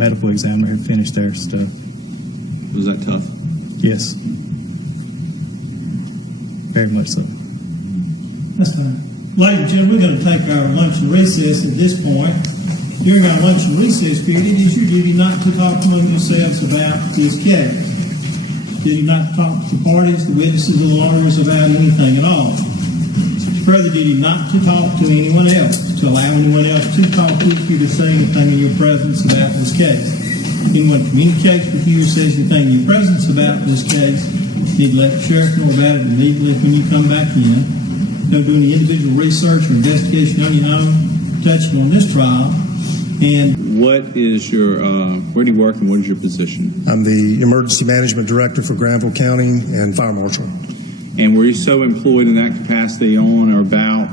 medical examiner had finished their stuff. Was that tough? Yes. Very much so. That's fine. Ladies and gentlemen, we're going to take our lunch and recess at this point. During our lunch and recess period, it is your duty not to talk among yourselves about this case. Duty not to talk to the parties, the witnesses, the lawyers about anything at all. Further duty not to talk to anyone else, to allow anyone else to talk with you, to say anything in your presence about this case. If anyone communicates with you or says anything in your presence about this case, you need to let the sheriff know about it immediately when you come back in. Don't do any individual research or investigation on your own, touching on this trial. And what is your, where do you work and what is your position? I'm the Emergency Management Director for Granville County and Fire Marshal. And were you so employed in that capacity on or about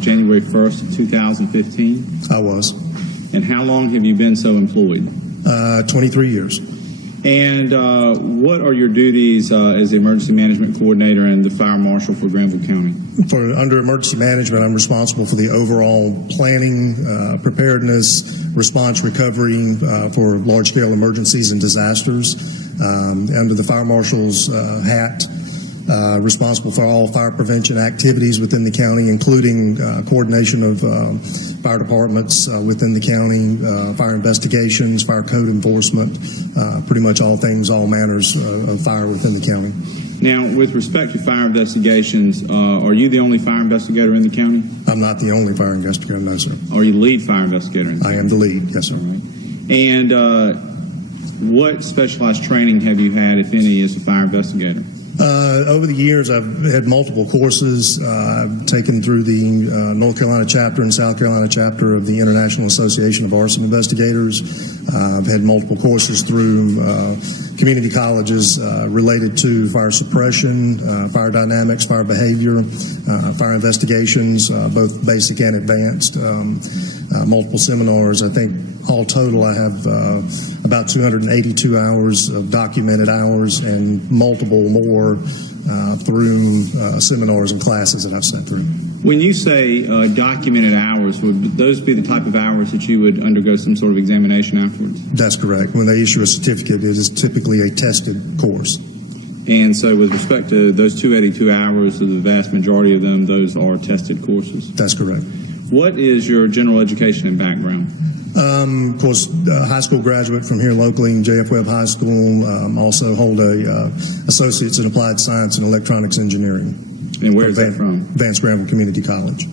January 1st of 2015? I was. And how long have you been so employed? 23 years. And what are your duties as the Emergency Management Coordinator and the Fire Marshal for Granville County? Under emergency management, I'm responsible for the overall planning, preparedness, response, recovery for large-scale emergencies and disasters. Under the Fire Marshal's hat, responsible for all fire prevention activities within the county, including coordination of fire departments within the county, fire investigations, fire code enforcement, pretty much all things, all manners of fire within the county. Now, with respect to fire investigations, are you the only fire investigator in the county? I'm not the only fire investigator, no, sir. Are you the lead fire investigator in the county? I am the lead, yes, sir. All right. And what specialized training have you had, if any, as a fire investigator? Over the years, I've had multiple courses. I've taken through the North Carolina chapter and South Carolina chapter of the International Association of Arson Investigators. I've had multiple courses through community colleges related to fire suppression, fire dynamics, fire behavior, fire investigations, both basic and advanced. Multiple seminars. I think all total I have about 282 hours of documented hours and multiple more through seminars and classes that I've sat through. When you say documented hours, would those be the type of hours that you would undergo some sort of examination afterwards? That's correct. When they issue a certificate, it is typically a tested course. And so with respect to those 282 hours, the vast majority of them, those are tested courses? That's correct. What is your general education and background? Of course, high school graduate from here locally, J.F. Webb High School. Also hold a Associates in Applied Science and Electronics Engineering. And where is that from? Vance Granville Community College.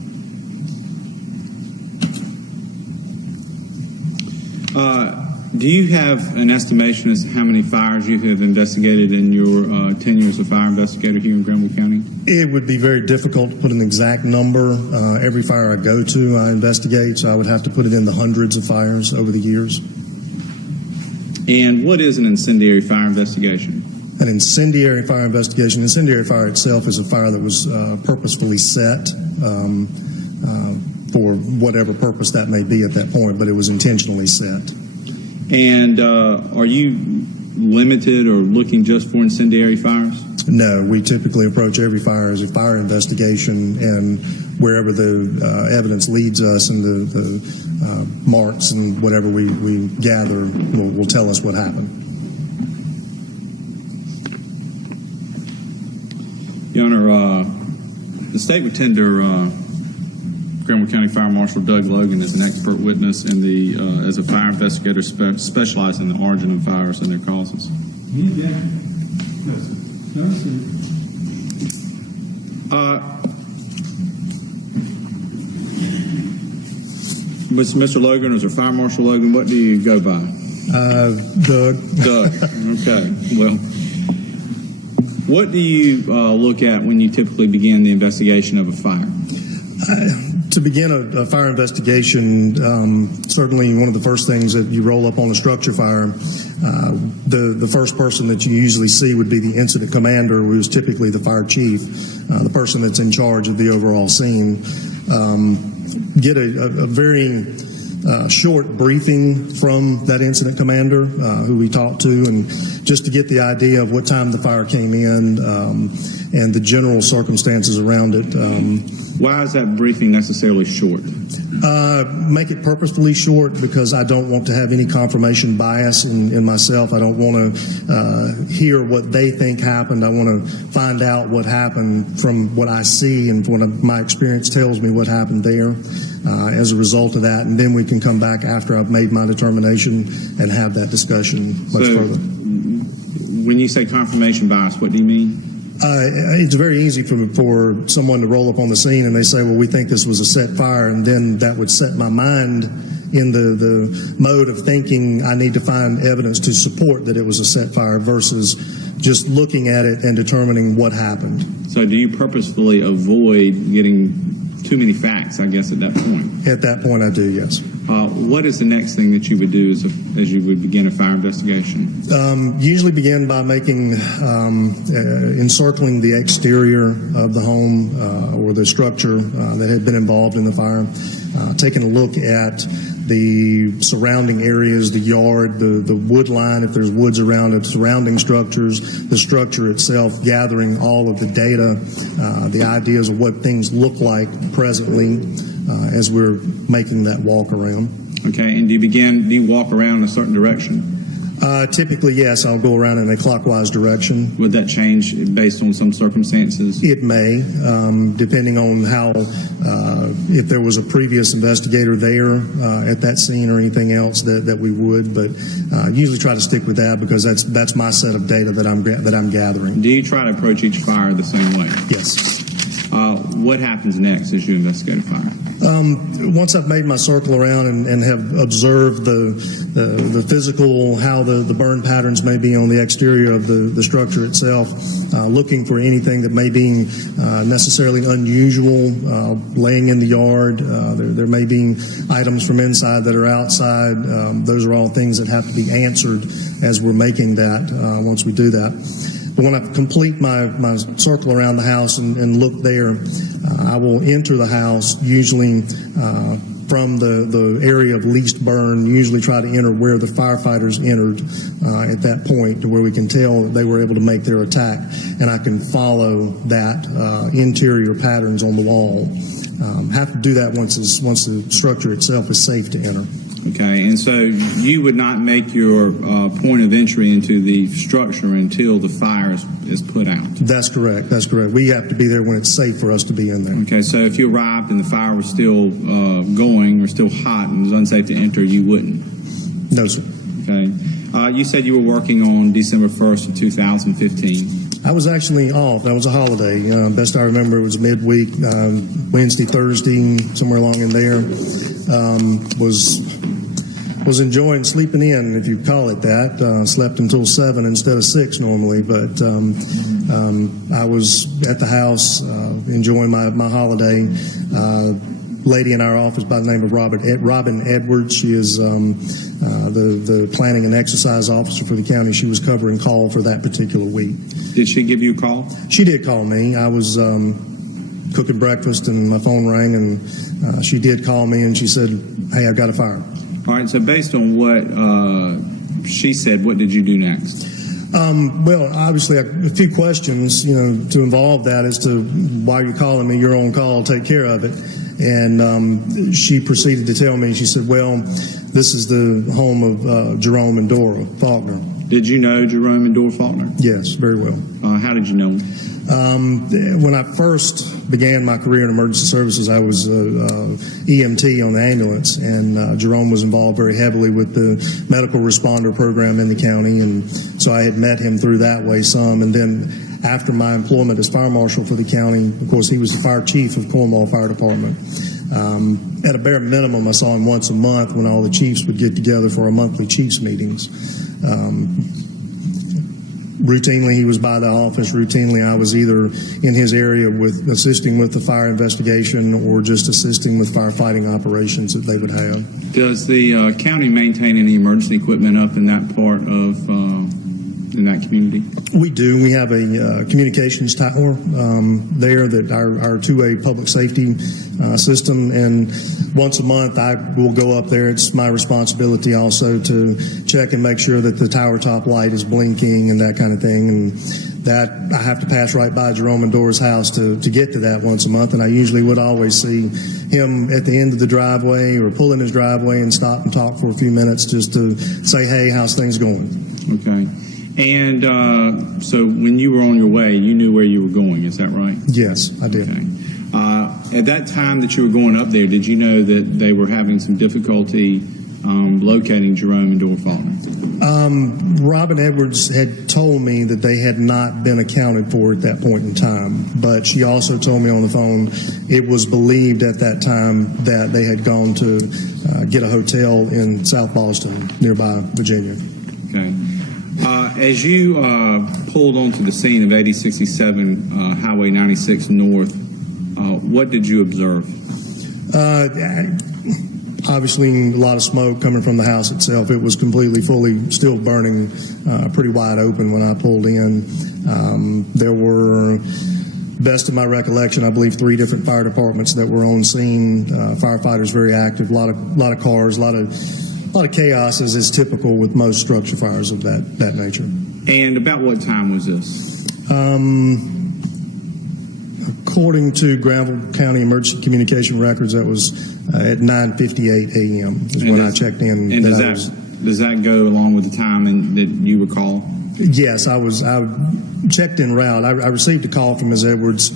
Do you have an estimation as to how many fires you have investigated in your tenure as a fire investigator here in Granville County? It would be very difficult to put an exact number. Every fire I go to, I investigate, so I would have to put it in the hundreds of fires over the years. And what is an incendiary fire investigation? An incendiary fire investigation. Incendiary fire itself is a fire that was purposefully set for whatever purpose that may be at that point, but it was intentionally set. And are you limited or looking just for incendiary fires? No, we typically approach every fire as a fire investigation, and wherever the evidence leads us and the marks and whatever we gather will tell us what happened. Your Honor, the state would tender Granville County Fire Marshal Doug Logan as an expert witness in the as a fire investigator specializing in the origin of fires and their causes. Mr. Logan, or is there Fire Marshal Logan? What do you go by? Doug. Doug. Okay. Well, what do you look at when you typically begin the investigation of a fire? To begin a fire investigation, certainly one of the first things that you roll up on a structure fire, the first person that you usually see would be the incident commander, who is typically the fire chief, the person that's in charge of the overall scene. Get a very short briefing from that incident commander who we talked to, and just to get the idea of what time the fire came in and the general circumstances around it. Why is that briefing necessarily short? Make it purposefully short because I don't want to have any confirmation bias in myself. I don't want to hear what they think happened. I want to find out what happened from what I see and what my experience tells me what happened there as a result of that. And then we can come back after I've made my determination and have that discussion much further. When you say confirmation bias, what do you mean? It's very easy for someone to roll up on the scene and they say, well, we think this was a set fire, and then that would set my mind in the mode of thinking I need to find evidence to support that it was a set fire versus just looking at it and determining what happened. So do you purposefully avoid getting too many facts, I guess, at that point? At that point, I do, yes. What is the next thing that you would do as you would begin a fire investigation? Usually begin by making, encircling the exterior of the home or the structure that had been involved in the fire, taking a look at the surrounding areas, the yard, the wood line, if there's woods around it, surrounding structures, the structure itself, gathering all of the data, the ideas of what things look like presently as we're making that walk around. Okay, and do you walk around in a certain direction? Typically, yes, I'll go around in a clockwise direction. Would that change based on some circumstances? It may, depending on how, if there was a previous investigator there at that scene or anything else that we would, but usually try to stick with that because that's my set of data that I'm gathering. Do you try to approach each fire the same way? Yes. What happens next as you investigate a fire? Once I've made my circle around and have observed the physical, how the burn patterns may be on the exterior of the structure itself, looking for anything that may be necessarily unusual, laying in the yard. There may be items from inside that are outside. Those are all things that have to be answered as we're making that, once we do that. But when I complete my circle around the house and look there, I will enter the house, usually from the area of least burn, usually try to enter where the firefighters entered at that point to where we can tell that they were able to make their attack, and I can follow that interior patterns on the wall. Have to do that once the structure itself is safe to enter. Okay, and so you would not make your point of entry into the structure until the fire is put out? That's correct. That's correct. We have to be there when it's safe for us to be in there. Okay, so if you arrived and the fire was still going or still hot and it was unsafe to enter, you wouldn't? No, sir. Okay. You said you were working on December 1st of 2015. I was actually off. That was a holiday. Best I remember, it was midweek, Wednesday, Thursday, somewhere along in there. Was enjoying sleeping in, if you call it that. Slept until 7 instead of 6 normally, but I was at the house enjoying my holiday. Lady in our office by the name of Robin Edwards. She is the planning and exercise officer for the county. She was covering call for that particular week. Did she give you a call? She did call me. I was cooking breakfast and my phone rang, and she did call me and she said, "Hey, I've got a fire." All right, so based on what she said, what did you do next? Well, obviously, a few questions, to involve that as to why you're calling me. You're on call, take care of it. And she proceeded to tell me, she said, well, this is the home of Jerome and Dora Faulkner. Did you know Jerome and Dora Faulkner? Yes, very well. How did you know them? When I first began my career in emergency services, I was EMT on the ambulance, and Jerome was involved very heavily with the medical responder program in the county, and so I had met him through that way some. And then after my employment as fire marshal for the county, of course, he was the fire chief of Cornwall Fire Department. At a bare minimum, I saw him once a month when all the chiefs would get together for our monthly chiefs meetings. Routinely, he was by the office. Routinely, I was either in his area with assisting with the fire investigation or just assisting with firefighting operations that they would have. Does the county maintain any emergency equipment up in that part of in that community? We do. We have a communications tower there that our two-way public safety system, and once a month I will go up there. It's my responsibility also to check and make sure that the tower top light is blinking and that kind of thing, and that I have to pass right by Jerome and Dora's house to get to that once a month, and I usually would always see him at the end of the driveway or pull in his driveway and stop and talk for a few minutes just to say, hey, how's things going? Okay. And so when you were on your way, you knew where you were going, is that right? Yes, I did. Okay. At that time that you were going up there, did you know that they were having some difficulty locating Jerome and Dora Faulkner? Robin Edwards had told me that they had not been accounted for at that point in time, but she also told me on the phone it was believed at that time that they had gone to get a hotel in South Boston, nearby Virginia. Okay. As you pulled onto the scene of 8067 Highway 96 North, what did you observe? Obviously, a lot of smoke coming from the house itself. It was completely, fully, still burning, pretty wide open when I pulled in. There were, best of my recollection, I believe 3 different fire departments that were on scene. Firefighters very active. A lot of cars, a lot of chaos, as is typical with most structure fires of that nature. And about what time was this? According to Granville County Emergency Communication Records, that was at 9:58 a.m. is when I checked in. And does that go along with the time that you recall? Yes, I checked in route. I received a call from Ms. Edwards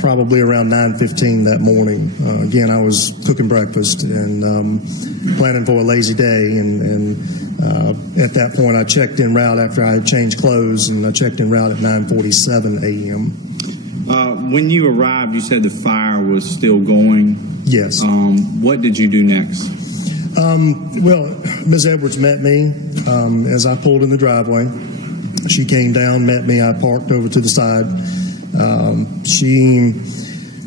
probably around 9:15 that morning. Again, I was cooking breakfast and planning for a lazy day, and at that point I checked in route after I had changed clothes, and I checked in route at 9:47 a.m. When you arrived, you said the fire was still going. Yes. What did you do next? Well, Ms. Edwards met me as I pulled in the driveway. She came down, met me. I parked over to the side. She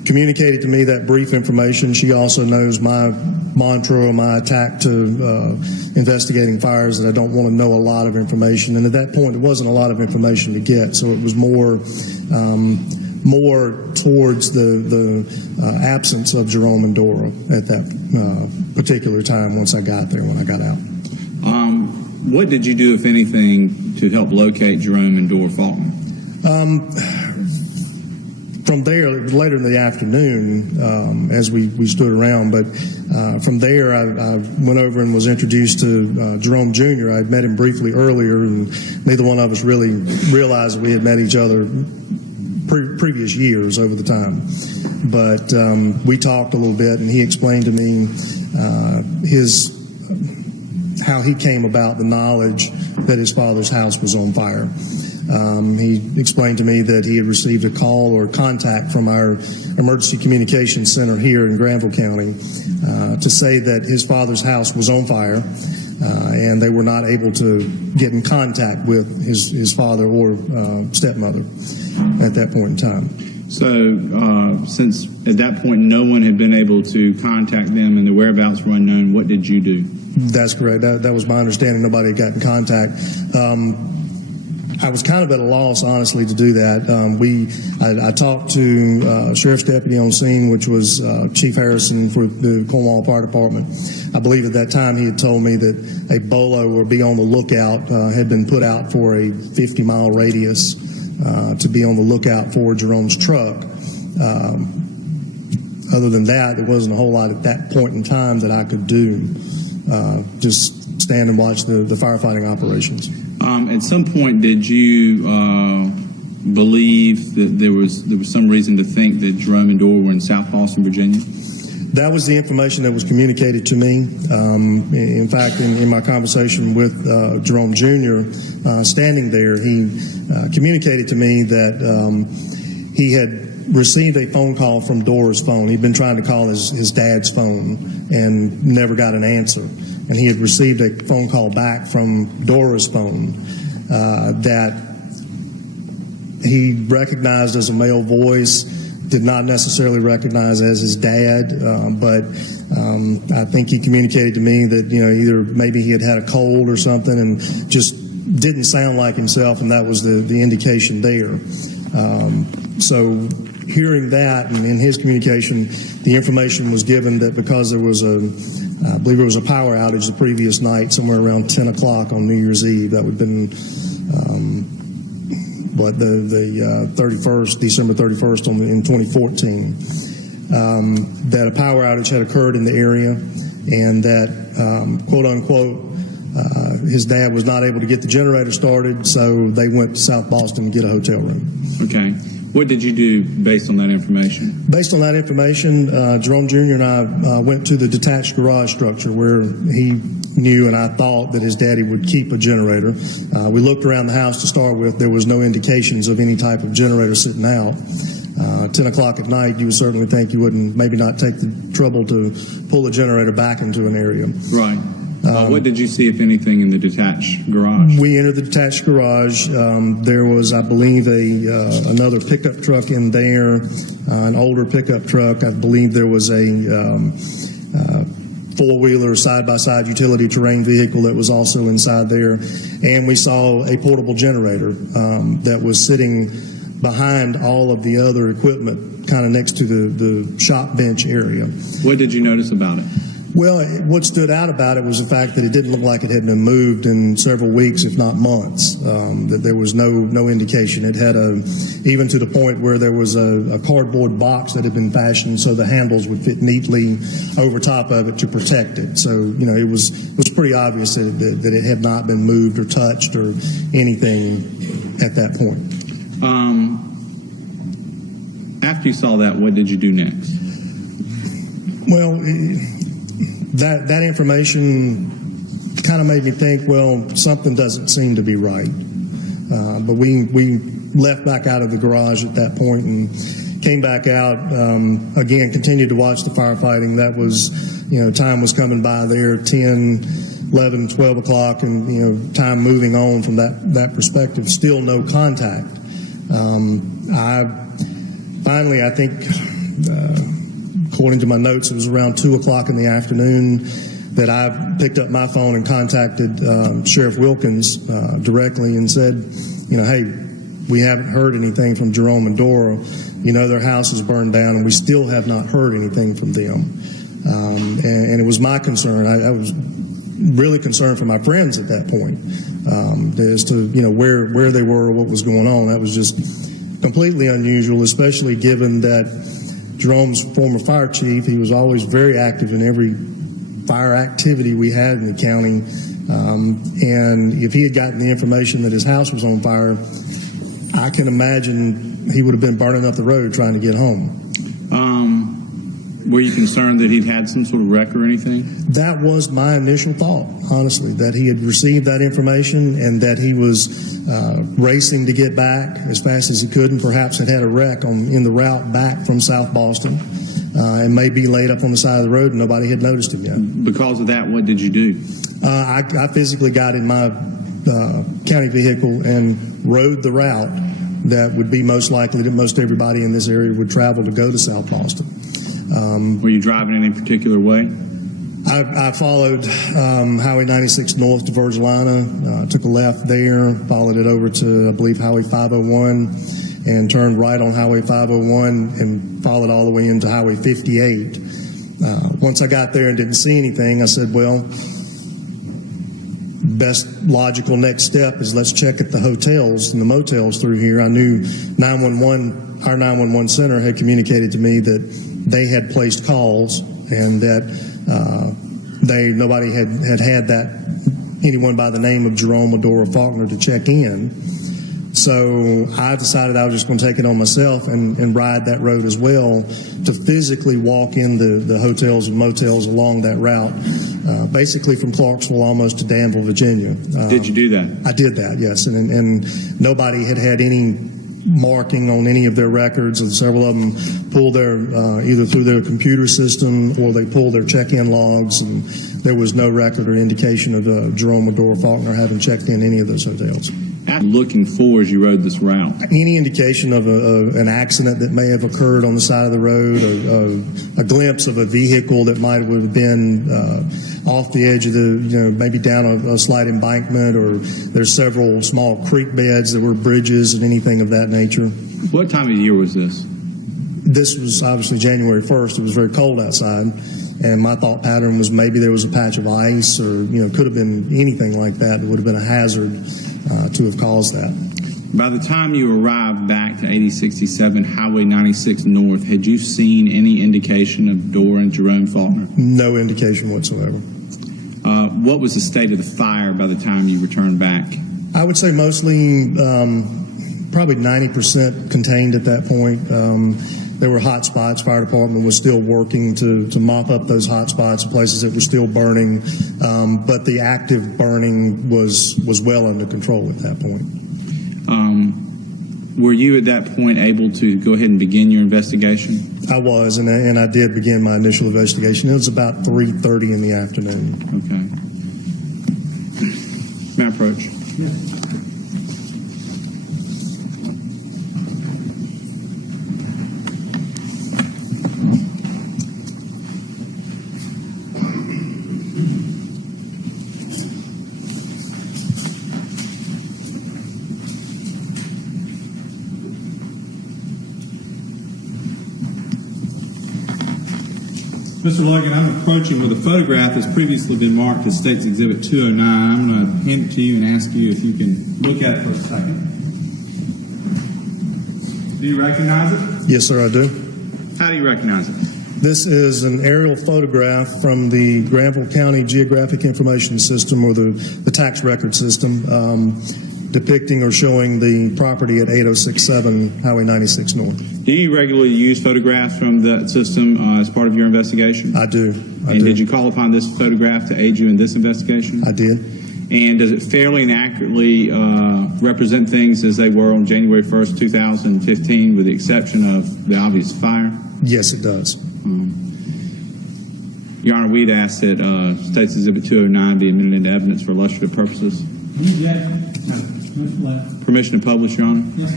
communicated to me that brief information. She also knows my mantra or my attack to investigating fires, that I don't want to know a lot of information. And at that point, it wasn't a lot of information to get, so it was more towards the absence of Jerome and Dora at that particular time once I got there, when I got out. What did you do, if anything, to help locate Jerome and Dora Faulkner? From there, later in the afternoon, as we stood around, but from there I went over and was introduced to Jerome Jr. I had met him briefly earlier, and neither one of us really realized that we had met each other previous years over the time. But we talked a little bit, and he explained to me how he came about the knowledge that his father's house was on fire. He explained to me that he had received a call or contact from our emergency communications center here in Granville County to say that his father's house was on fire, and they were not able to get in contact with his father or stepmother at that point in time. So, since at that point no one had been able to contact them and the whereabouts were unknown, what did you do? That's correct. That was my understanding. Nobody had got in contact. I was kind of at a loss, honestly, to do that. I talked to Sheriff's Deputy on scene, which was Chief Harrison for the Cornwall Fire Department. I believe at that time he had told me that a BOLO, or be on the lookout, had been put out for a 50-mile radius to be on the lookout for Jerome's truck. Other than that, there wasn't a whole lot at that point in time that I could do. Just stand and watch the firefighting operations. At some point, did you believe that there was some reason to think that Jerome and Dora were in South Boston, Virginia? That was the information that was communicated to me. In fact, in my conversation with Jerome Jr., standing there, he communicated to me that he had received a phone call from Dora's phone. He'd been trying to call his dad's phone and never got an answer. And he had received a phone call back from Dora's phone that he recognized as a male voice, did not necessarily recognize as his dad, but I think he communicated to me that, either maybe he had had a cold or something and just didn't sound like himself, and that was the indication there. So hearing that, and in his communication, the information was given that because there was I believe there was a power outage the previous night, somewhere around 10 o'clock on New Year's Eve. That would have been but the 31st, December 31st in 2014, that a power outage had occurred in the area, and that, quote unquote, his dad was not able to get the generator started, so they went to South Boston to get a hotel room. Okay. What did you do based on that information? Based on that information, Jerome Jr. and I went to the detached garage structure where he knew and I thought that his daddy would keep a generator. We looked around the house to start with. There was no indications of any type of generator sitting out. 10 o'clock at night, you would certainly think you wouldn't maybe not take the trouble to pull the generator back into an area. Right. What did you see, if anything, in the detached garage? We entered the detached garage. There was, I believe, another pickup truck in there, an older pickup truck. I believe there was a four-wheeler side-by-side utility terrain vehicle that was also inside there. And we saw a portable generator that was sitting behind all of the other equipment, kind of next to the shop bench area. What did you notice about it? Well, what stood out about it was the fact that it didn't look like it had been moved in several weeks, if not months. That there was no indication. It had even to the point where there was a cardboard box that had been fashioned so the handles would fit neatly over top of it to protect it. So it was pretty obvious that it had not been moved or touched or anything at that point. After you saw that, what did you do next? Well, that information kind of made me think, well, something doesn't seem to be right. But we left back out of the garage at that point and came back out, again, continued to watch the firefighting. That was, time was coming by there, 10, 11, 12 o'clock, and, time moving on from that perspective. Still no contact. Finally, I think, according to my notes, it was around 2 o'clock in the afternoon that I picked up my phone and contacted Sheriff Wilkins directly and said, hey, we haven't heard anything from Jerome and Dora. Their house is burned down, and we still have not heard anything from them. And it was my concern. I was really concerned for my friends at that point as to, where they were, what was going on. That was just completely unusual, especially given that Jerome's former fire chief, he was always very active in every fire activity we had in the county. And if he had gotten the information that his house was on fire, I can imagine he would have been burning up the road trying to get home. Were you concerned that he'd had some sort of wreck or anything? That was my initial thought, honestly, that he had received that information and that he was racing to get back as fast as he could, and perhaps had a wreck in the route back from South Boston and may be laid up on the side of the road and nobody had noticed him yet. Because of that, what did you do? I physically got in my county vehicle and rode the route that would be most likely that most everybody in this area would travel to go to South Boston. Were you driving any particular way? I followed Highway 96 north to Virgilina, took a left there, followed it over to, I believe, Highway 501, and turned right on Highway 501 and followed all the way into Highway 58. Once I got there and didn't see anything, I said, well, best logical next step is let's check at the hotels and the motels through here. I knew our 911 center had communicated to me that they had placed calls and that nobody had that anyone by the name of Jerome or Dora Faulkner to check in. So I decided I was just going to take it on myself and ride that road as well, to physically walk in the hotels and motels along that route, basically from Clarksville almost to Danville, Virginia. Did you do that? I did that, yes, and nobody had any marking on any of their records, and several of them pulled their either through their computer system or they pulled their check-in logs, and there was no record or indication of Jerome or Dora Faulkner having checked in any of those hotels. Looking for as you rode this route? Any indication of an accident that may have occurred on the side of the road, or a glimpse of a vehicle that might have been off the edge of maybe down a slight embankment, or there's several small creek beds that were bridges and anything of that nature. What time of year was this? This was obviously January 1st. It was very cold outside, and my thought pattern was maybe there was a patch of ice, or could have been anything like that. It would have been a hazard to have caused that. By the time you arrived back to 8067 Highway 96 North, had you seen any indication of Dora and Jerome Faulkner? No indication whatsoever. What was the state of the fire by the time you returned back? I would say mostly, probably 90% contained at that point. There were hot spots. Fire department was still working to mop up those hot spots, places that were still burning, but the active burning was well under control at that point. Were you at that point able to go ahead and begin your investigation? I was, and I did begin my initial investigation. It was about 3:30 in the afternoon. Okay. May I approach? Mr. Logan, I'm approaching with a photograph that's previously been marked as State's Exhibit 209. I'm going to hand it to you and ask you if you can look at it for a second. Do you recognize it? Yes, sir, I do. How do you recognize it? This is an aerial photograph from the Granville County Geographic Information System, or the tax record system, depicting or showing the property at 8067 Highway 96 North. Do you regularly use photographs from that system as part of your investigation? I do. And did you call upon this photograph to aid you in this investigation? I did. And does it fairly and accurately represent things as they were on January 1st, 2015, with the exception of the obvious fire? Yes, it does. Your Honor, we'd ask that State's Exhibit 209 be admitted into evidence for illustrative purposes. Permission to publish, Your Honor? Yes.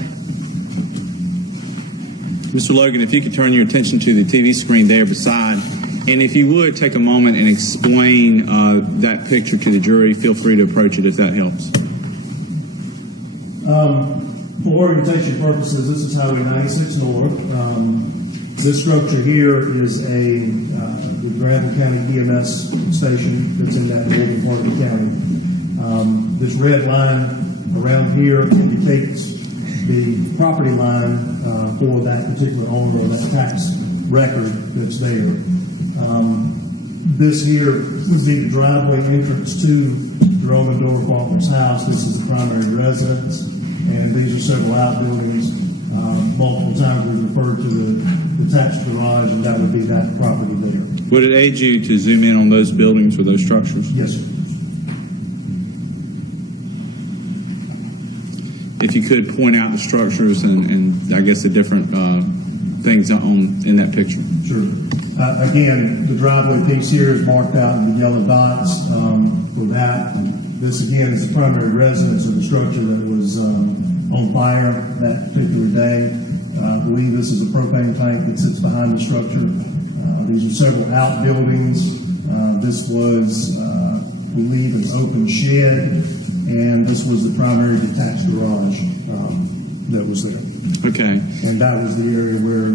Mr. Logan, if you could turn your attention to the TV screen there beside, and if you would take a moment and explain that picture to the jury, feel free to approach it if that helps. For orientation purposes, this is Highway 96 North. This structure here is the Granville County EMS station that's in that northern part of the county. This red line around here indicates the property line for that particular owner or that tax record that's there. This here would be the driveway entrance to Jerome and Dora Faulkner's house. This is the primary residence, and these are several outbuildings. Multiple times we've referred to the tax garage, and that would be that property there. Would it aid you to zoom in on those buildings or those structures? Yes, sir. If you could point out the structures and I guess the different things in that picture. Sure. Again, the driveway piece here is marked out in the yellow dots for that. This, again, is the primary residence of the structure that was on fire that particular day. I believe this is a propane tank that sits behind the structure. These are several outbuildings. This was, I believe, an open shed, and this was the primary detached garage that was there. Okay. And that was the area where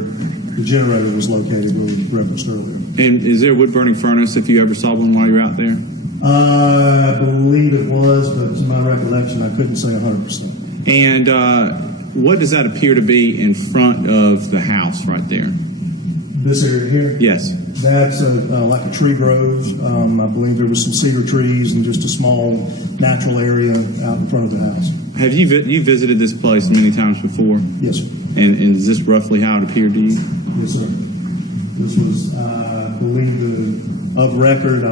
the generator was located, we referenced earlier. And is there a wood-burning furnace if you ever saw one while you were out there? I believe it was, but to my recollection, I couldn't say 100%. And what does that appear to be in front of the house right there? This area here? Yes. That's like a tree grove. I believe there was some cedar trees and just a small natural area out in front of the house. Have you visited this place many times before? Yes, sir. And is this roughly how it appeared to you? Yes, sir. This was, I believe, of record.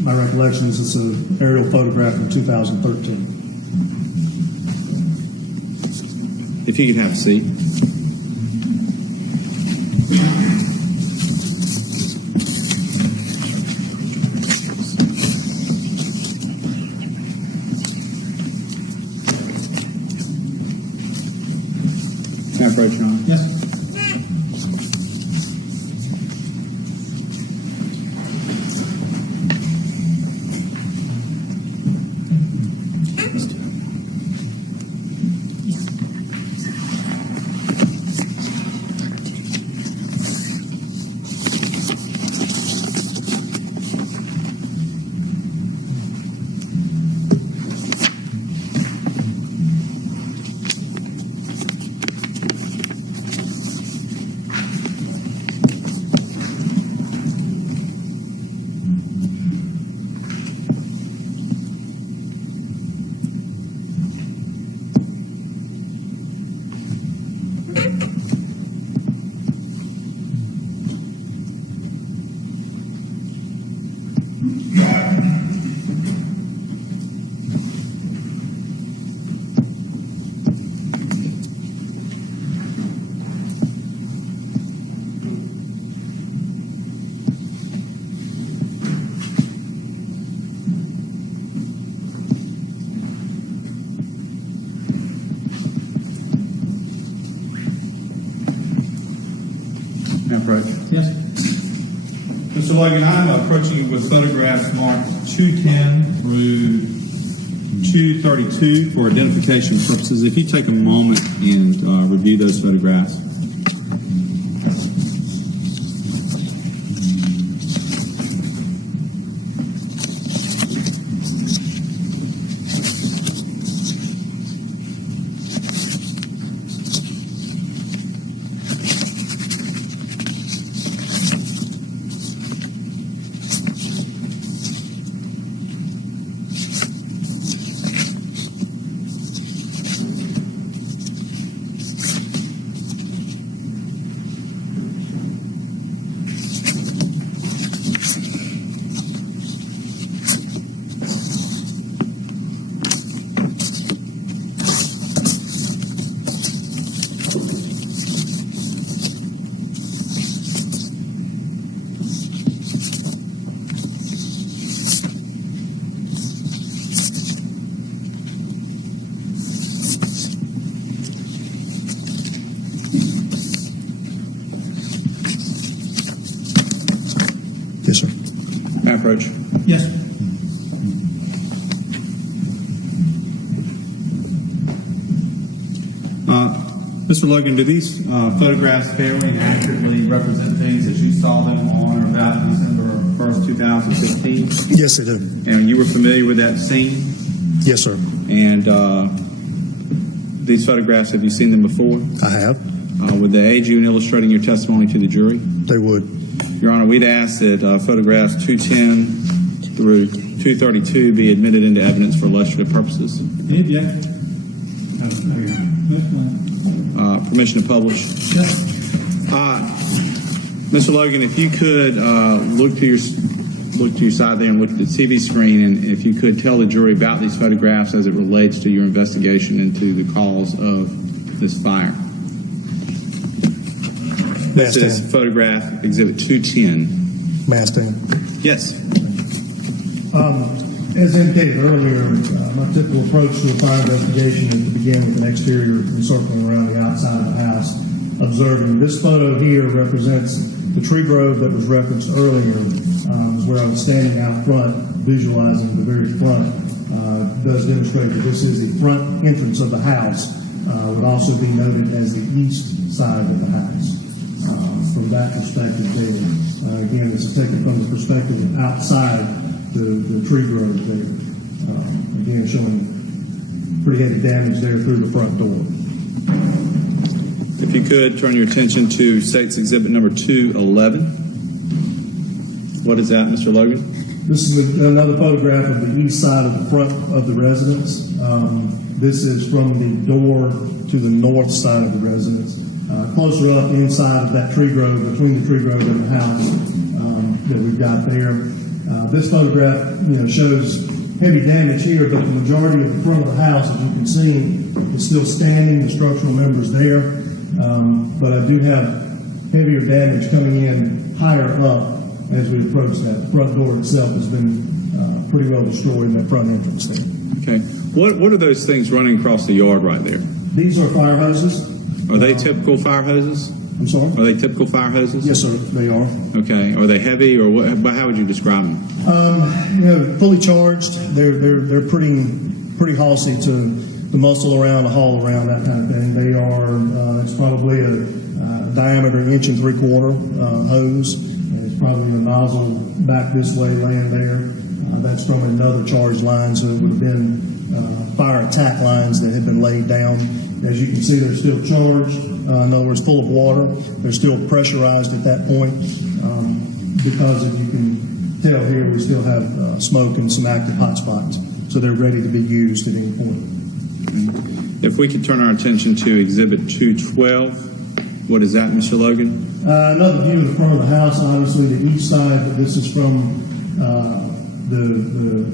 My recollection is it's an aerial photograph from 2013. If you could have a seat. Can I approach, Your Honor? Yes. Approach. Yes. Mr. Logan, I'm approaching you with photographs marked 210 through 232 for identification purposes. If you take a moment and review those photographs. Yes, sir. May I approach? Yes. Mr. Logan, do these photographs fairly and accurately represent things as you saw them on or about December 1st, 2015? Yes, they do. And you were familiar with that scene? Yes, sir. And these photographs, have you seen them before? I have. Would they aid you in illustrating your testimony to the jury? They would. Your Honor, we'd ask that photographs 210 through 232 be admitted into evidence for illustrative purposes. Any objection? Permission to publish. Yes. Mr. Logan, if you could look to your side there and look at the TV screen, and if you could tell the jury about these photographs as it relates to your investigation into the cause of this fire. This is photograph exhibit 210. May I stand? Yes. As indicated earlier, my typical approach to a fire investigation is to begin with an exterior and circling around the outside of the house, observing. This photo here represents the tree grove that was referenced earlier, is where I was standing out front, visualizing the very front. Does demonstrate that this is the front entrance of the house. Would also be noted as the east side of the house. From that perspective there. Again, this is taken from the perspective of outside the tree grove there. Again, showing pretty heavy damage there through the front door. If you could turn your attention to State's Exhibit number 211. What is that, Mr. Logan? This is another photograph of the east side of the front of the residence. This is from the door to the north side of the residence. Closer up inside of that tree grove, between the tree grove and the house that we've got there. This photograph, shows heavy damage here, but the majority of the front of the house, as you can see, is still standing. The structural members there, but I do have heavier damage coming in higher up as we approach that. The front door itself has been pretty well destroyed in that front entrance there. Okay. What are those things running across the yard right there? These are fire hoses. Are they typical fire hoses? I'm sorry? Are they typical fire hoses? Yes, sir, they are. Okay. Are they heavy, or what? How would you describe them? Fully charged. They're pretty halsy to the muscle around, the haul around, that kind of thing. They are. It's probably a diameter 1 3/4 hose. And it's probably a nozzle back this way, laying there. That's from another charge line, so it would have been fire attack lines that had been laid down. As you can see, they're still charged. In other words, full of water. They're still pressurized at that point because, as you can tell here, we still have smoke and some active hot spots. So they're ready to be used at any point. If we could turn our attention to Exhibit 212. What is that, Mr. Logan? Another view of the front of the house, obviously the east side, but this is from the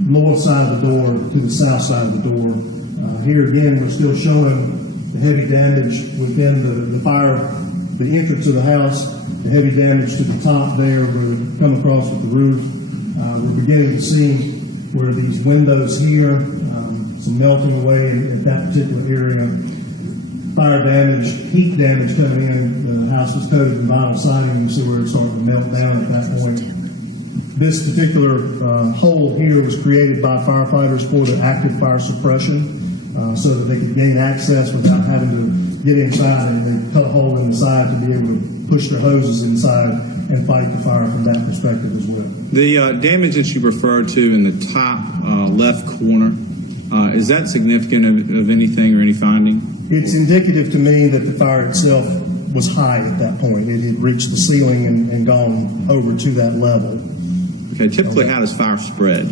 north side of the door to the south side of the door. Here again, we're still showing the heavy damage within the fire, the entrance of the house, the heavy damage to the top there where we come across with the roof. We're beginning to see where these windows here, some melting away at that particular area. fire damage, heat damage coming in. The house was coated in vinyl siding. You see where it's starting to melt down at that point. This particular hole here was created by firefighters for the active fire suppression, so that they could gain access without having to get inside, and they cut a hole in the side to be able to push their hoses inside and fight the fire from that perspective as well. The damage that you referred to in the top left corner, is that significant of anything or any finding? It's indicative to me that the fire itself was high at that point. It had reached the ceiling and gone over to that level. Okay, typically how does fire spread,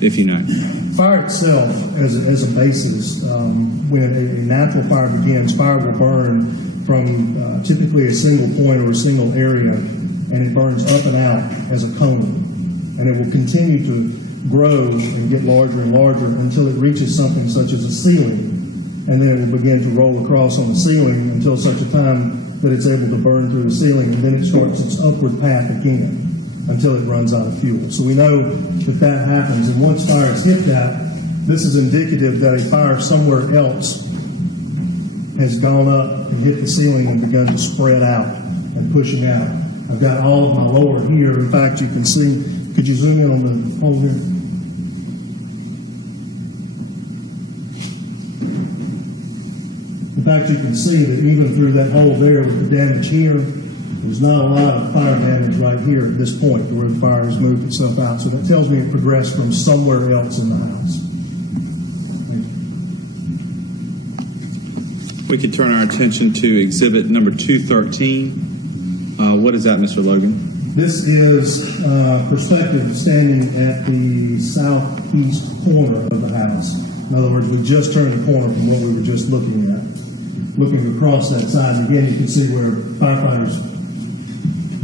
if you know? Fire itself, as a basis, when a natural fire begins, fire will burn from typically a single point or a single area, and it burns up and out as a cone. And it will continue to grow and get larger and larger until it reaches something such as a ceiling. And then it will begin to roll across on the ceiling until such a time that it's able to burn through the ceiling, and then it starts its upward path again until it runs out of fuel. So we know that that happens, and once fire has hit that, this is indicative that a fire somewhere else has gone up and hit the ceiling and begun to spread out and pushing out. I've got all of my lower here. In fact, you can see, could you zoom in on the hole here? In fact, you can see that even through that hole there with the damage here, there's not a lot of fire damage right here at this point where the fire has moved itself out. So that tells me it progressed from somewhere else in the house. We could turn our attention to exhibit number 213. What is that, Mr. Logan? This is perspective standing at the southeast corner of the house. In other words, we just turned the corner from what we were just looking at. Looking across that side, and again, you can see where firefighters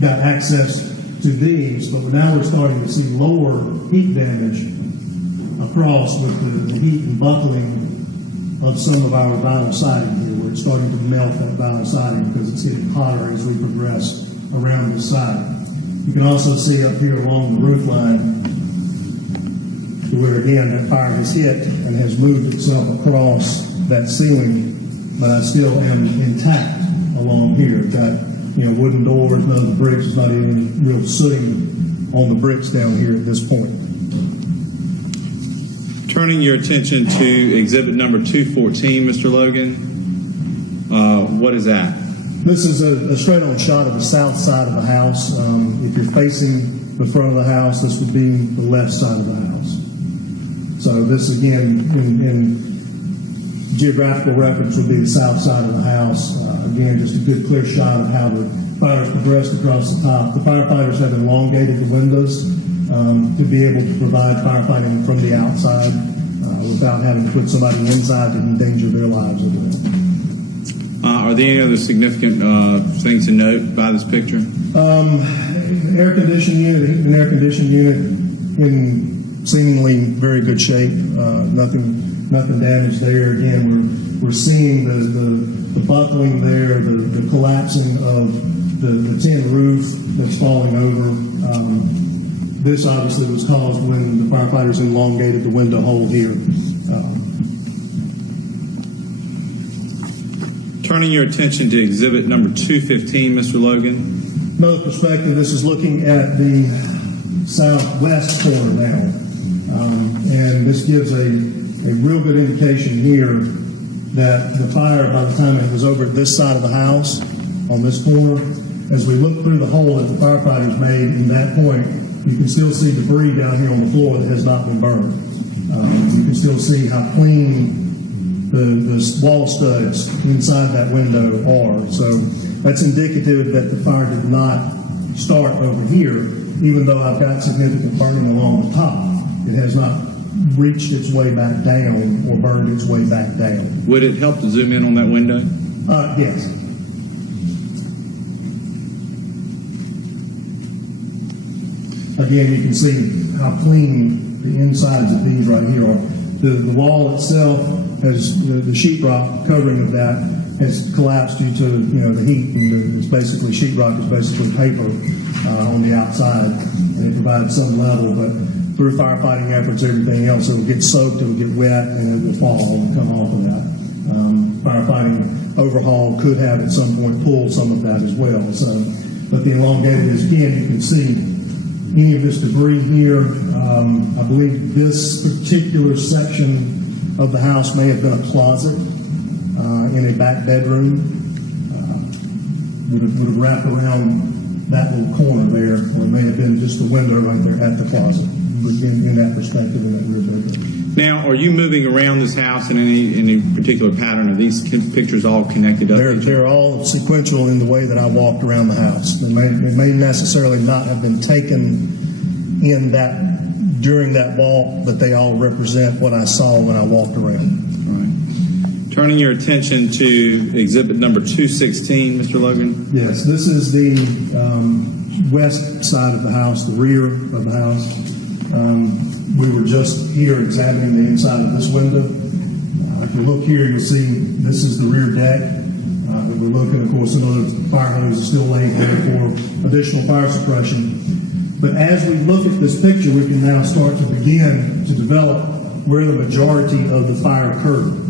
got access to these, but now we're starting to see lower heat damage across with the heat and buckling of some of our vinyl siding here, where it's starting to melt that vinyl siding because it's getting hotter as we progress around the side. You can also see up here along the roof line where, again, that fire has hit and has moved itself across that ceiling, but I still am intact along here. Got, wooden doors, none of the bricks, there's not even real sooting on the bricks down here at this point. Turning your attention to exhibit number 214, Mr. Logan, what is that? This is a straight-on shot of the south side of the house. If you're facing the front of the house, this would be the left side of the house. So this, again, in geographical reference, would be the south side of the house. Again, just a good, clear shot of how the fires progressed across the top. The firefighters have elongated the windows to be able to provide firefighting from the outside without having to put somebody inside to endanger their lives over there. Are there any other significant things to note by this picture? Air conditioning unit, the heat and air conditioning unit in seemingly very good shape. Nothing damaged there. Again, we're seeing the buckling there, the collapsing of the tin roof that's falling over. This obviously was caused when the firefighters elongated the window hole here. Turning your attention to exhibit number 215, Mr. Logan. Another perspective, this is looking at the southwest corner now. And this gives a real good indication here that the fire, by the time it was over at this side of the house, on this corner, as we look through the hole that the firefighters made in that point, you can still see debris down here on the floor that has not been burned. You can still see how clean the wall studs inside that window are. So that's indicative that the fire did not start over here, even though I've got significant burning along the top. It has not reached its way back down or burned its way back down. Would it help to zoom in on that window? Yes. Again, you can see how clean the insides of these right here are. The wall itself has the sheetrock covering of that has collapsed due to the heat, and it's basically sheetrock is basically paper on the outside, and it provides some level. But through firefighting efforts, everything else, it will get soaked, it will get wet, and it will fall and come off of that. firefighting overhaul could have at some point pulled some of that as well. So, but the elongated is, again, you can see any of this debris here. I believe this particular section of the house may have been a closet in a back bedroom. Would have wrapped around that little corner there, or it may have been just the window right there at the closet, in that perspective, in that rear bedroom. Now, are you moving around this house in any particular pattern? Are these pictures all connected up? They're all sequential in the way that I walked around the house. They may necessarily not have been taken in that during that walk, but they all represent what I saw when I walked around. All right. Turning your attention to exhibit number 216, Mr. Logan. Yes, this is the west side of the house, the rear of the house. We were just here examining the inside of this window. If you look here, you'll see this is the rear deck. We're looking, of course, another fire hose is still laying there for additional fire suppression. But as we look at this picture, we can now start to begin to develop where the majority of the fire occurred.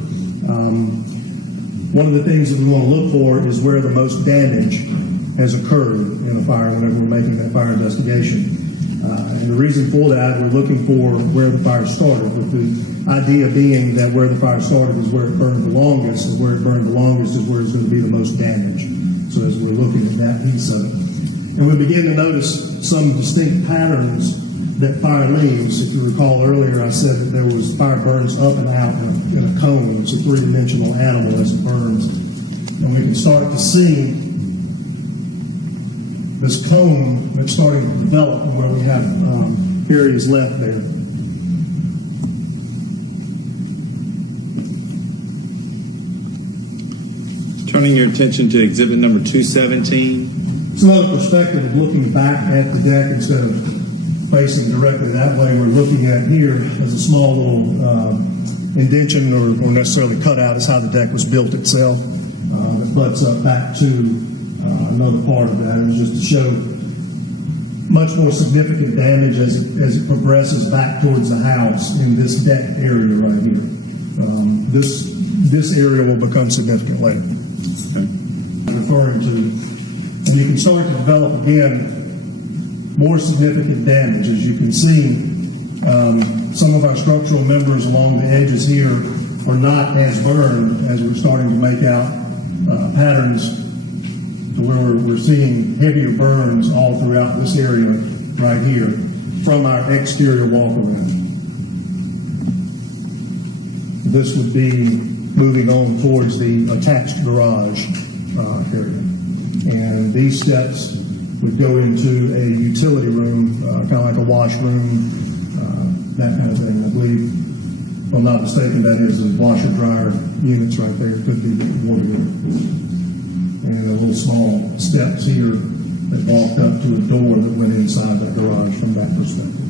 One of the things that we want to look for is where the most damage has occurred in a fire whenever we're making that fire investigation. And the reason for that, we're looking for where the fire started, with the idea being that where the fire started is where it burned the longest, and where it burned the longest is where it's going to be the most damage. So as we're looking at that piece of it. And we begin to notice some distinct patterns that fire leaves. If you recall earlier, I said that there was fire burns up and out in a cone. It's a three-dimensional animal as it burns. And we can start to see this cone that's starting to develop where we have areas left there. Turning your attention to exhibit number 217. It's another perspective of looking back at the deck instead of facing directly that way. We're looking at here as a small little indention or necessarily cutout is how the deck was built itself. That butts up back to another part of that. It was just to show much more significant damage as it progresses back towards the house in this deck area right here. This area will become significant later. Okay. I'm referring to, and you can start to develop again more significant damage. As you can see, some of our structural members along the edges here are not as burned as we're starting to make out patterns to where we're seeing heavier burns all throughout this area right here from our exterior walk around. This would be moving on towards the attached garage area. And these steps would go into a utility room, kind of like a washroom, that kind of thing. I believe, if I'm not mistaken, that is the washer-dryer units right there. It could be the water unit. And a little small steps here that walked up to a door that went inside that garage from that perspective.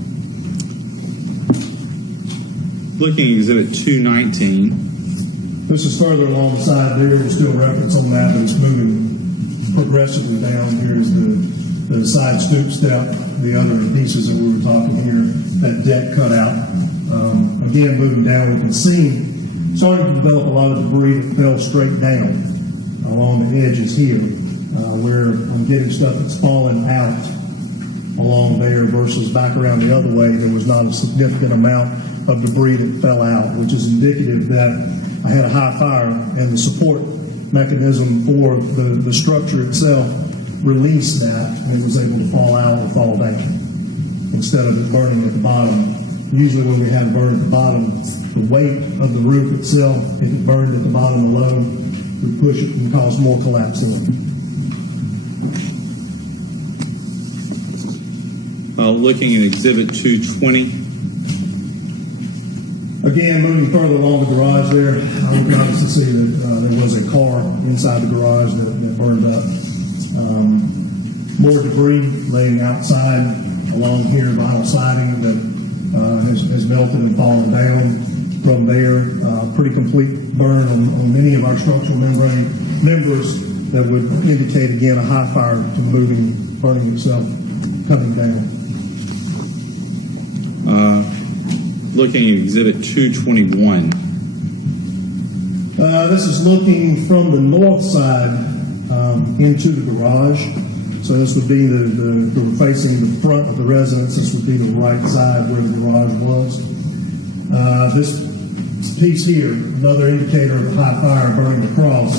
Looking at exhibit 219. This is further along the side there. We'll still reference on that, but it's moving progressively down. Here's the side stoop step, the other pieces that we were talking here, that deck cutout. Again, moving down, we can see starting to develop a lot of debris that fell straight down along the edges here, where I'm getting stuff that's fallen out along there versus back around the other way. There was not a significant amount of debris that fell out, which is indicative that I had a high fire and the support mechanism for the structure itself released that and it was able to fall out or fall down instead of it burning at the bottom. Usually when we have burn at the bottom, the weight of the roof itself, if it burned at the bottom alone, would push it and cause more collapse in it. Looking at exhibit 220. Again, moving further along the garage there, I can obviously see that there was a car inside the garage that burned up. More debris laying outside along here, vinyl siding that has melted and fallen down from there. Pretty complete burn on many of our structural membrane members that would indicate, again, a high fire to burning itself, coming down. Looking at exhibit 221. This is looking from the north side into the garage. So this would be the facing the front of the residence. This would be the right side where the garage was. This piece here, another indicator of a high fire burning across,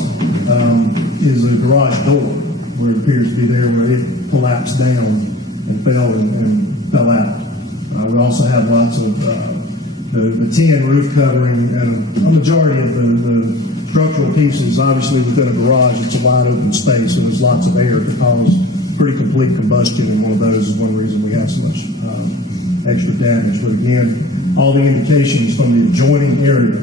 is a garage door where it appears to be there where it collapsed down and fell out. We also have lots of the tin roof covering, and a majority of the structural pieces, obviously within a garage, it's a wide open space, so there's lots of air to cause pretty complete combustion, and one of those is one reason we have so much extra damage. But again, all the indications from the adjoining area,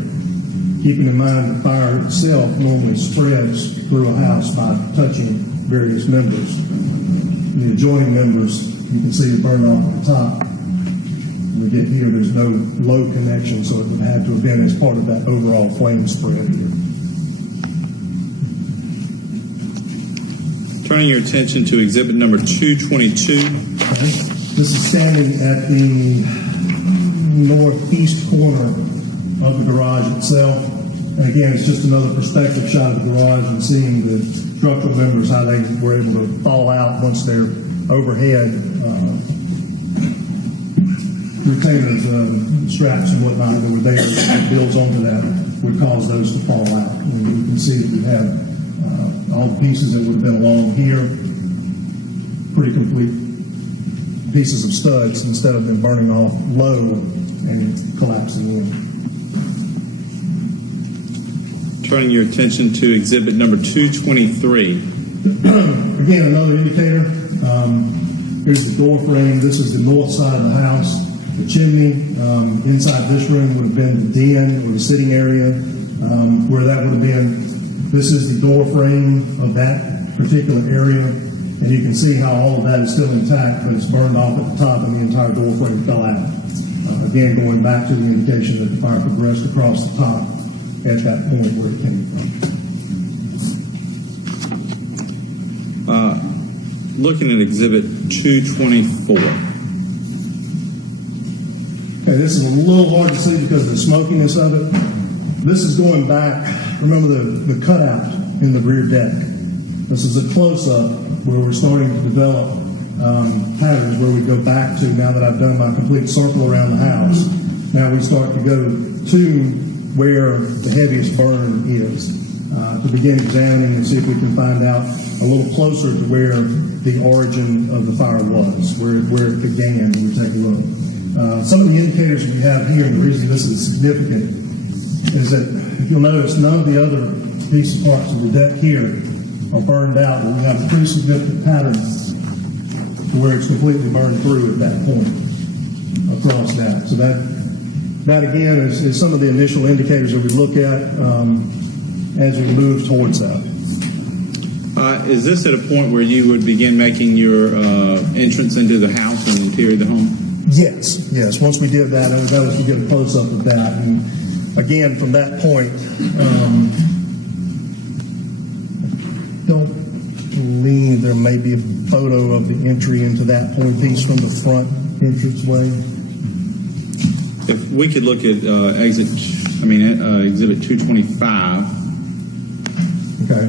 keeping in mind the fire itself normally spreads through a house by touching various members. The adjoining members, you can see it burned off at the top. When we get here, there's no load connection, so it would have to have been as part of that overall flame spread here. Turning your attention to exhibit number 222. Okay. This is standing at the northeast corner of the garage itself. And again, it's just another perspective shot of the garage and seeing the structural members, how they were able to fall out once they're overhead. Retainers, straps and whatnot that were there that builds onto that would cause those to fall out. And you can see that we have all the pieces that would have been along here, pretty complete pieces of studs instead of them burning off low and collapsing in. Turning your attention to exhibit number 223. Again, another indicator. Here's the door frame. This is the north side of the house. The chimney inside this room would have been the den or the sitting area where that would have been. This is the door frame of that particular area, and you can see how all of that is still intact, but it's burned off at the top and the entire door frame fell out. Again, going back to the indication that the fire progressed across the top at that point where it came from. Looking at exhibit 224. Okay, this is a little hard to see because of the smokiness of it. This is going back, remember the cutout in the rear deck. This is a close-up where we're starting to develop patterns where we go back to, now that I've done my complete circle around the house, now we start to go to where the heaviest burn is, to begin examining and see if we can find out a little closer to where the origin of the fire was, where it began when we take a look. Some of the indicators we have here, and the reason this is significant, is that if you'll notice, none of the other piece parts of the deck here are burned out, but we have a pretty significant pattern to where it's completely burned through at that point across that. So that again is some of the initial indicators that we look at as we move towards that. Is this at a point where you would begin making your entrance into the house and interior of the home? Yes. Once we did that, and that was to get a close-up of that. And again, from that point, don't believe there may be a photo of the entry into that point piece from the front entranceway. If we could look at exhibit 225. Okay.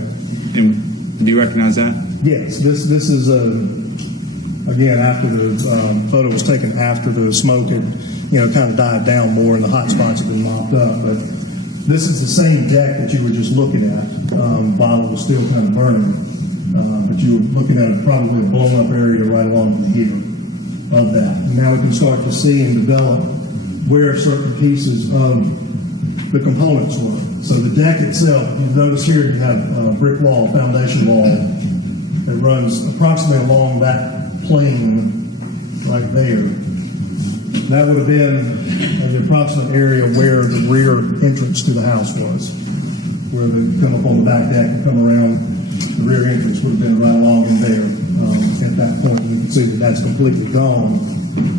And do you recognize that? Yes. This is again after the photo was taken after the smoke had kind of died down more and the hot spots had been mopped up. But this is the same deck that you were just looking at while it was still kind of burning. But you were looking at probably a blown up area right along the here of that. And now we can start to see and develop where certain pieces of the components were. So the deck itself, you notice here you have a brick wall, foundation wall that runs approximately along that plane right there. That would have been the approximate area where the rear entrance to the house was, where they come up on the back deck and come around. The rear entrance would have been right along in there at that point. You can see that that's completely gone.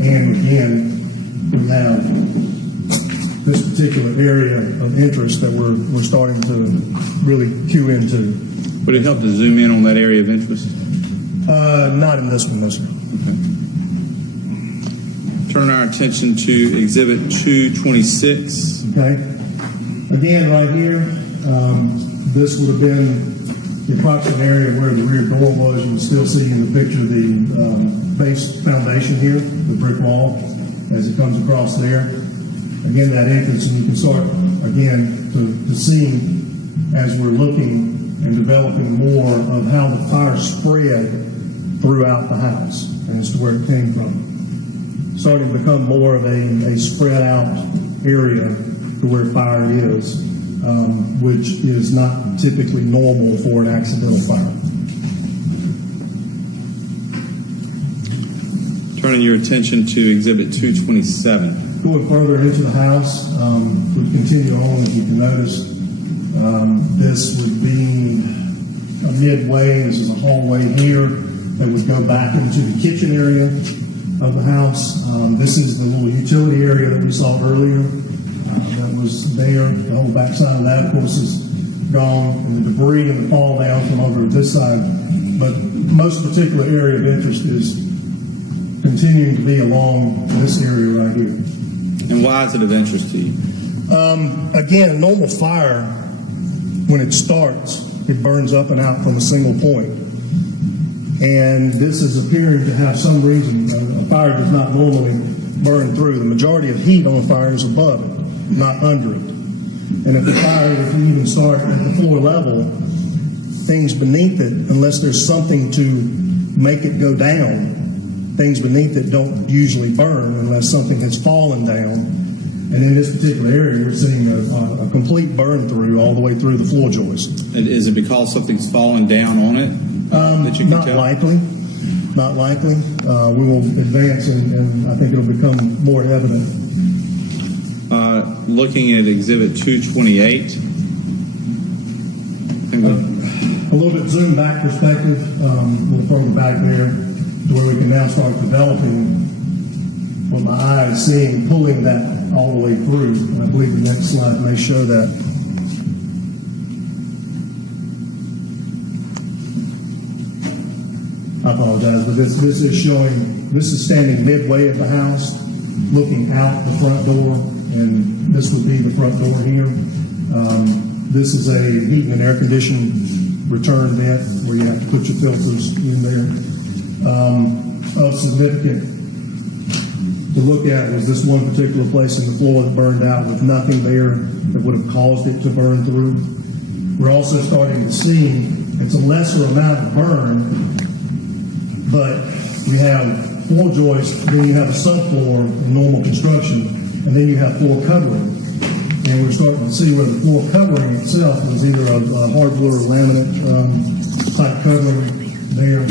And again, we have this particular area of interest that we're starting to really cue into. Would it help to zoom in on that area of interest? Not in this one, no, sir. Okay. Turn our attention to exhibit 226. Okay. Again, right here, This would have been the approximate area where the rear door was. You can still see in the picture the base foundation here, the brick wall, as it comes across there. Again, that entrance, and you can start, again, to see as we're looking and developing more of how the fire spread throughout the house and as to where it came from. Starting to become more of a spread out area to where fire is, which is not typically normal for an accidental fire. Turning your attention to Exhibit 227. Going further into the house, we continue on, as you can notice. This would be a midway. This is a hallway here that would go back into the kitchen area of the house. This is the little utility area that we saw earlier that was there. The whole backside of that, of course, is gone, and the debris and the fall down from over this side. But most particular area of interest is continuing to be along this area right here. And why is it of interest to you? Again, normal fire, when it starts, it burns up and out from a single point. And this is appearing to have some reason. A fire does not normally burn through. The majority of heat on a fire is above it, not under it. And if the fire, if you even start at the floor level, things beneath it, unless there's something to make it go down, things beneath it don't usually burn unless something has fallen down. And in this particular area, we're seeing a complete burn through all the way through the floor joist. And is it because something's fallen down on it that you can Not tell? likely. Not likely. We will advance, and I think it'll become more evident. Looking at Exhibit 228. A little bit zoom back perspective, a little further back there, to where we can now start developing what my eye is seeing, pulling that all the way through. And I believe the next slide may show that. I apologize, but this is showing, this is standing midway of the house, looking out the front door, and this would be the front door here. This is a heating and air conditioning return vent where you have to put your filters in there. Of significant to look at was this one particular place in the floor that burned out with nothing there that would have caused it to burn through. We're also starting to see it's a lesser amount of burn, but we have floor joist, then you have a subfloor in normal construction, and then you have floor covering. And we're starting to see where the floor covering itself was either a hardwood or laminate type covering there,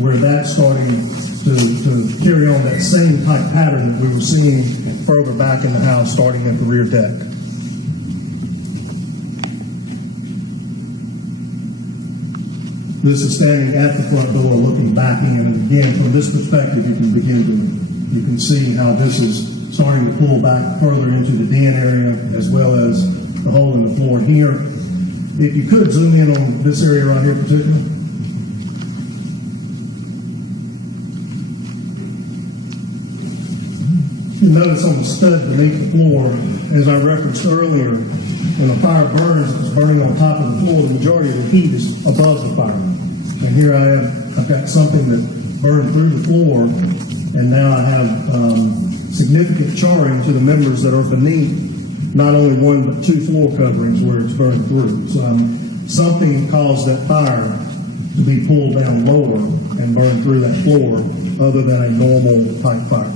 where that's starting to carry on that same type pattern that we were seeing further back in the house, starting at the rear deck. This is standing at the front door, looking back in, and again, from this perspective, you can see how this is starting to pull back further into the den area, as well as the hole in the floor here. If you could zoom in on this area right here, particularly. You notice on the stud beneath the floor, as I referenced earlier, when the fire burns, it's burning on top of the floor. The majority of the heat is above the fire. And here I've got something that burned through the floor, and now I have significant charring to the members that are beneath not only one but two floor coverings where it's burned through. So something caused that fire to be pulled down lower and burn through that floor other than a normal type fire.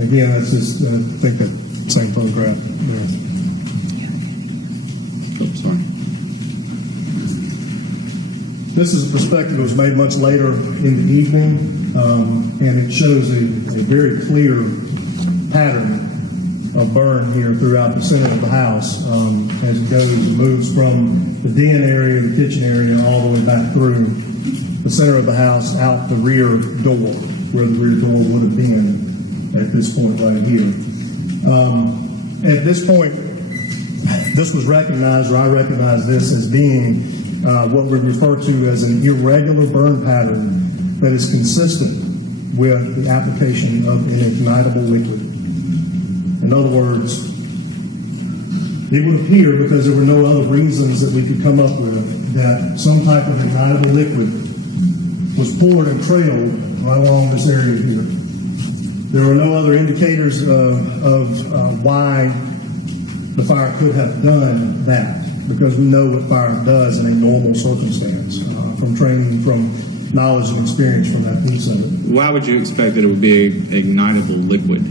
Again, that's just, I think that same photograph there. Oh, sorry. This is a perspective that was made much later in the evening, and it shows a very clear pattern of burn here throughout the center of the house as it goes and moves from the den area, the kitchen area, all the way back through the center of the house out the rear door, where the rear door would have been at this point right here. At this point, this was recognized, or I recognize this as being what we refer to as an irregular burn pattern that is consistent with the application of an ignitable liquid. In other words, it would appear, because there were no other reasons that we could come up with, that some type of ignitable liquid was poured and trailed right along this area here. There were no other indicators of why the fire could have done that, because we know what fire does in a normal circumstance, from training, from knowledge and experience from that piece of it. Why would you expect that it would be an ignitable liquid?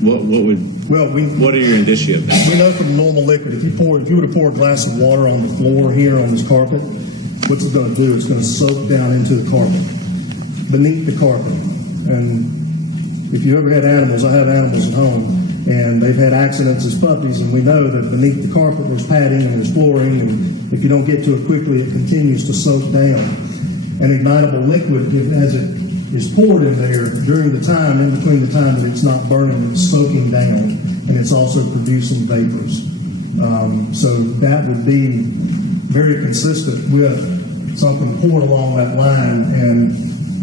What are your indicia of that? We know from normal liquid, if you were to pour a glass of water on the floor here on this carpet, what's it going to do? It's going to soak down into the carpet, beneath the carpet. And if you ever had animals, I have animals at home, and they've had accidents as puppies, and we know that beneath the carpet there's padding and there's flooring, and if you don't get to it quickly, it continues to soak down. An ignitable liquid, as it is poured in there during the time, in between the time that it's not burning, it's soaking down, and it's also producing vapors. So that would be very consistent with something poured along that line, and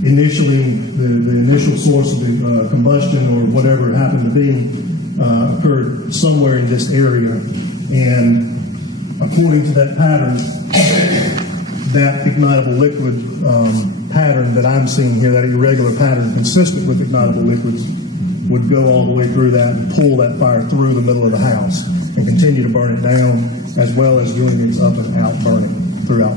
initially the initial source of the combustion or whatever it happened to be occurred somewhere in this area, and according to that pattern, that ignitable liquid pattern that I'm seeing here, that irregular pattern consistent with ignitable liquids, would go all the way through that and pull that fire through the middle of the house and continue to burn it down, as well as doing its up and out burning throughout.